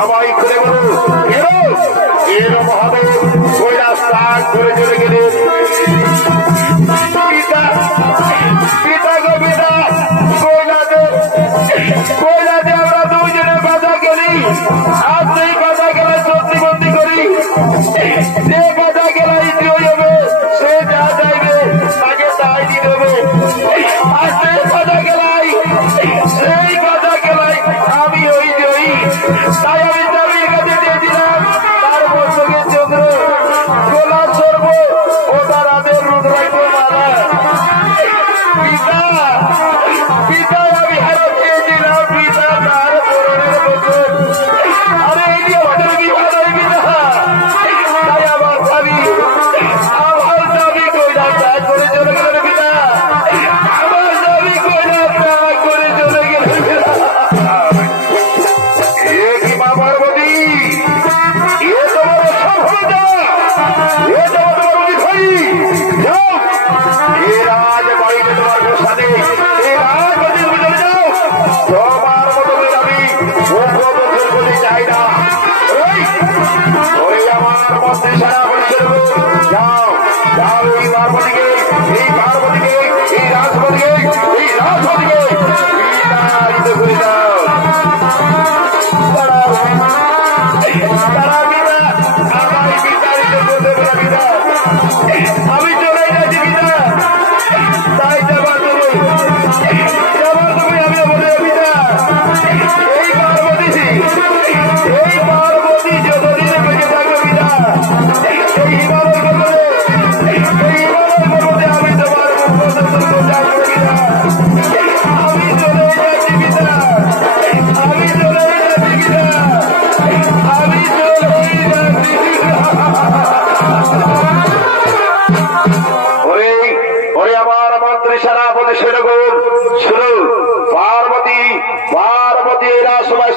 আমায় করে বলো করে চলে গেলেন। পিতা পিতা গো পিতা, কইলাতে আমরা দুইজনে কথা গেলি, আর সেই কথা গেলে সত্যি বন্দি করি। যে কথা গেলাই জয় হবে, সে যা চাইবে তাকে তাই দিয়ে দেবে। আর সেই কথা গেলাই আমি ওই জয়ী। তাই আমি স্বামীর কাছে দিয়েছিলাম তার মস্তকে চন্দ্র, গোলা সর্ব ও তার হাতের রুদ্রাক্ষ মালা। পিতা পিতা আমি হারা চেয়েছিলাম, পিতা তার পরনের বছর। আরে এই যে বছর কি ভালো পিতা। তাই আমার স্বামী কইলা ত্যাগ করে চলে গেলেন পিতা। আমার স্বামী কইলা ত্যাগ করে চলে গেলেন পিতা। এ কি মা পার্বতী, এ তোমার সফলতা, এ তোমার বিজয়ী। যাও এ রাজ বাড়িতে তোমার গোসানে, এ রাজ বাড়িতে তুমি চলে যাও। তোমার মতো করে আমি মুখ্যমন্ত্রীর বলে চাই না। ওই আমার মন্ত্রী সারা পরিচয় যাও যাও, এই পার্বতীকে এই রাজপতিকে বিতাড়িত করে দাও। তারা বিনা আমায় বিতাড়িত করতে পারে বিনা। আমি চলে যাচ্ছি বিনা। তাই যাবার তুমি আমি বলে বিনা। এই পার্বতী যতদিনে বেঁচে থাকবে বিনা, এই হিমালয় পর্বতে আমি তোমার আমি চলে যাচ্ছি বিনা। আমি চলে যাচ্ছি বিনা। আমি চলে যাচ্ছি। ওরে আমার মন্ত্রী সেনাপতি সেনাগণ শুনো, পার্বতী এরা সবাই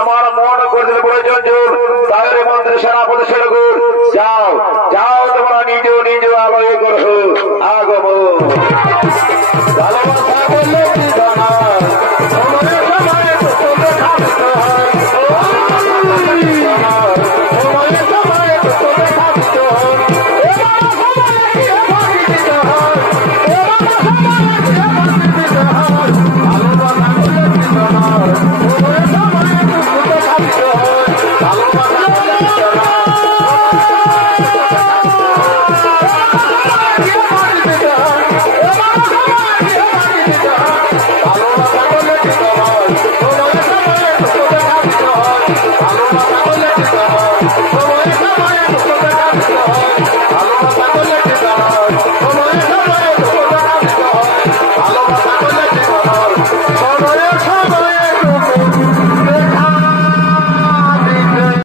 আমার মন করে দিলে বলে চঞ্চল। তাহলে মন্ত্রী সেনাপতি সেনাগণ যাও যাও, তোমরা নিজ নিজ আলয়ে করো আগমন। ভালোবাসা বললে কি জানা, ভালোবাসা